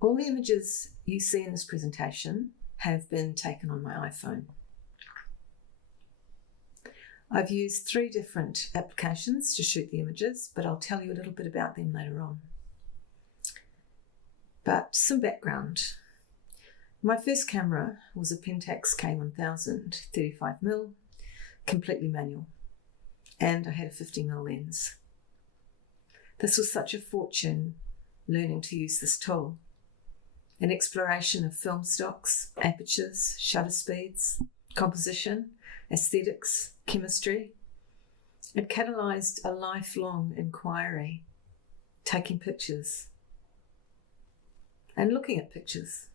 All the images you see in this presentation have been taken on my iPhone. I've used 3 different applications to shoot the images, but I'll tell you a little bit about them later on. But some background. My first camera was a Pentax K1000 35mm, completely manual, and I had a 50mm lens. This was such a fortune learning to use this tool. An exploration of film stocks, apertures, shutter speeds, composition, aesthetics, chemistry. It catalysed a lifelong inquiry, taking pictures and looking at pictures.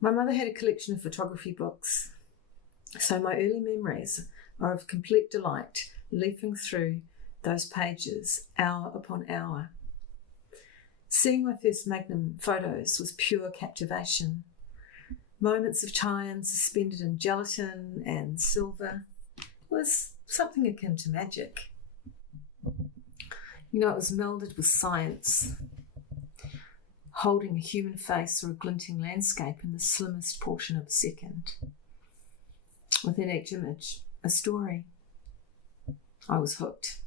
My mother had a collection of photography books, so my early memories are of complete delight leafing through those pages hour upon hour. Seeing my first Magnum photos was pure captivation. Moments of time suspended in gelatin and silver was something akin to magic. It was melded with science, holding a human face or a glinting landscape in the slimmest portion of a second. Within each image, a story. I was hooked.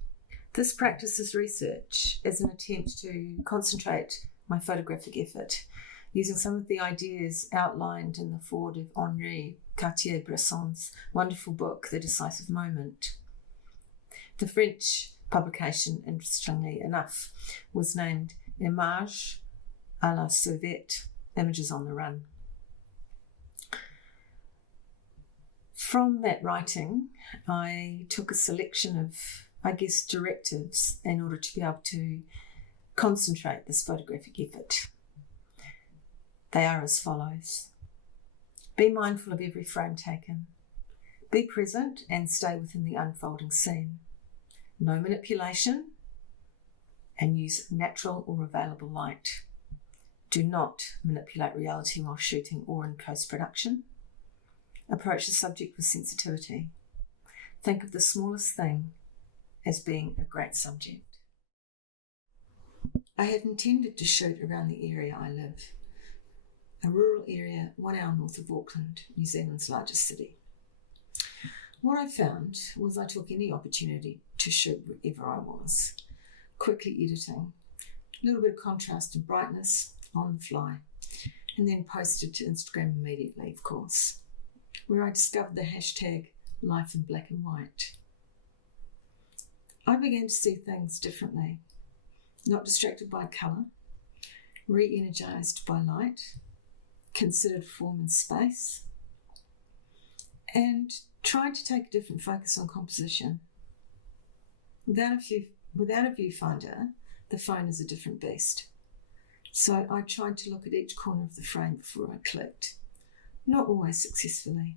This practice is research as an attempt to concentrate my photographic effort using some of the ideas outlined in the foreword of Henri Cartier Bresson's wonderful book, The Decisive Moment. The French publication, interestingly enough, was named Images à la Sauvette, Images on the Run. From that writing, I took a selection of directives in order to be able to concentrate this photographic effort. They are as follows. Be mindful of every frame taken. Be present and stay within the unfolding scene. No manipulation, and use natural or available light. Do not manipulate reality while shooting or in post-production. Approach the subject with sensitivity. Think of the smallest thing as being a great subject. I had intended to shoot around the area I live, a rural area 1 hour north of Auckland, New Zealand's largest city. What I found was I took any opportunity to shoot wherever I was, quickly editing, a little bit of contrast and brightness on the fly, and then posted to Instagram immediately, of course, where I discovered the hashtag life in black and white. I began to see things differently, not distracted by colour, re-energised by light, considered form and space, and tried to take a different focus on composition. Without a viewfinder, the phone is a different beast. So I tried to look at each corner of the frame before I clicked, not always successfully.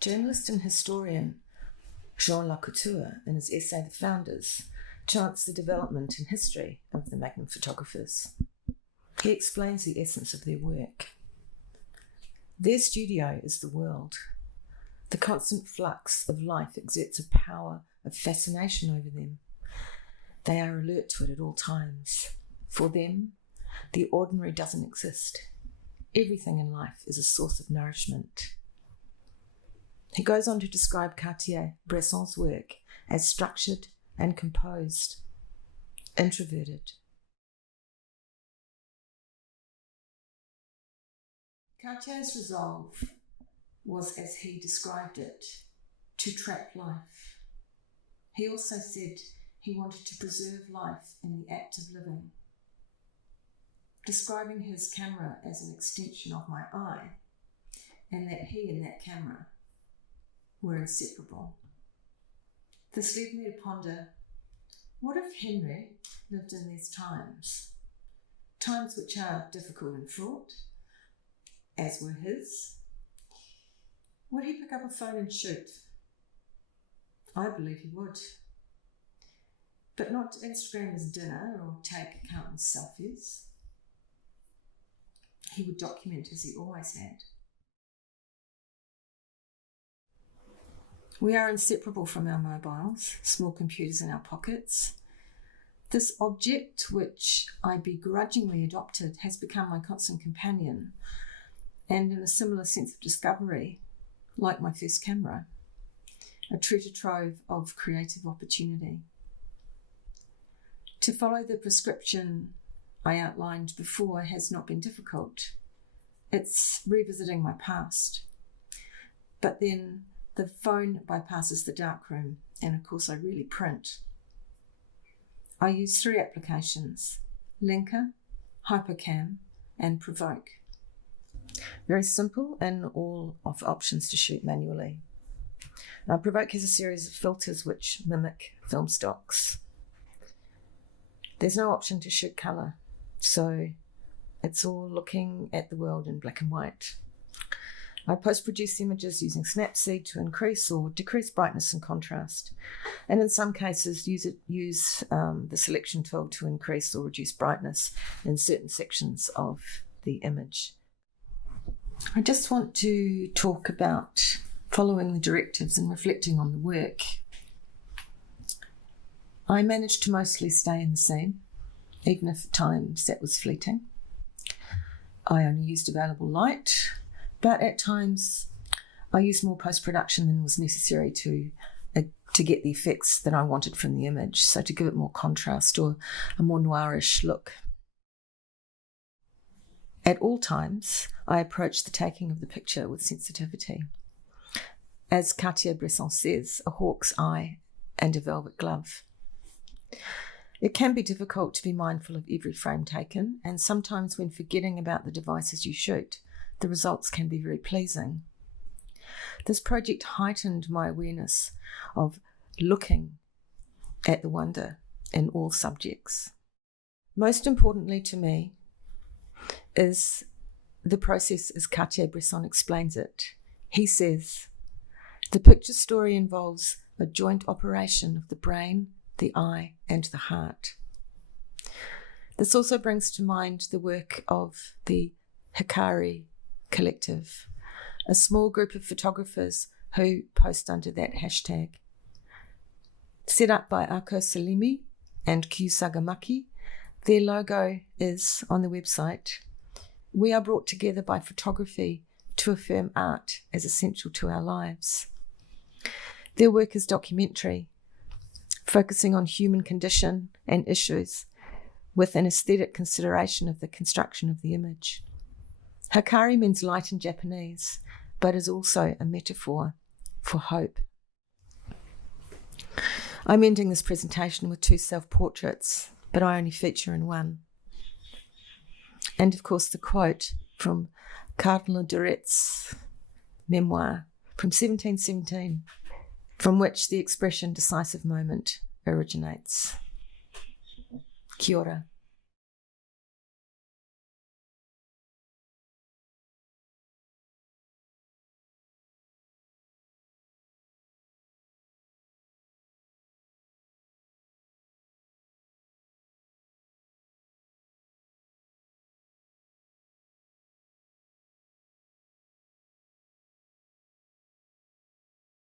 Journalist and historian Jean Lacouture, in his essay The Founders, charts the development and history of the Magnum photographers. He explains the essence of their work. Their studio is the world. The constant flux of life exerts a power of fascination over them. They are alert to it at all times. For them, the ordinary doesn't exist. Everything in life is a source of nourishment. He goes on to describe Cartier Bresson's work as structured and composed, introverted. Cartier's resolve was, as he described it, to trap life. He also said he wanted to preserve life in the act of living, describing his camera as an extension of my eye, and that he and that camera were inseparable. This led me to ponder, what if Henry lived in these times which are difficult and fraught, as were his? Would he pick up a phone and shoot? I believe he would. But not to Instagram his dinner or take accountant's selfies. He would document as he always had. We are inseparable from our mobiles, small computers in our pockets. This object, which I begrudgingly adopted, has become my constant companion, and in a similar sense of discovery, like my first camera, a treasure trove of creative opportunity. To follow the prescription I outlined before has not been difficult. It's revisiting my past. But then the phone bypasses the darkroom, and of course I really print. I use 3 applications: Linker, Hypercam, and Provoke. Very simple and all of options to shoot manually. Now, Provoke has a series of filters which mimic film stocks. There's no option to shoot colour, so it's all looking at the world in black and white. I post-produce images using Snapseed to increase or decrease brightness and contrast, and in some cases use the selection tool to increase or reduce brightness in certain sections of the image. I just want to talk about following the directives and reflecting on the work. I managed to mostly stay in the scene, even if at times that was fleeting. I only used available light, but at times I used more post-production than was necessary to get the effects that I wanted from the image, so to give it more contrast or a more noirish look. At all times, I approached the taking of the picture with sensitivity. As Cartier Bresson says, a hawk's eye and a velvet glove. It can be difficult to be mindful of every frame taken, and sometimes when forgetting about the devices you shoot, the results can be very pleasing. This project heightened my awareness of looking at the wonder in all subjects. Most importantly to me is the process as Cartier-Bresson explains it. He says, the picture story involves a joint operation of the brain, the eye, and the heart. This also brings to mind the work of the Hikari Collective, a small group of photographers who post under that hashtag. Set up by Ako Salimi and Kyu Sagamaki, their logo is on the website. We are brought together by photography to affirm art as essential to our lives. Their work is documentary, focusing on human condition and issues with an aesthetic consideration of the construction of the image. Hikari means light in Japanese, but is also a metaphor for hope. I'm ending this presentation with 2 self-portraits, but I only feature in one. And of course the quote from Cardinal Duret's memoir from 1717, from which the expression decisive moment originates. Kia ora.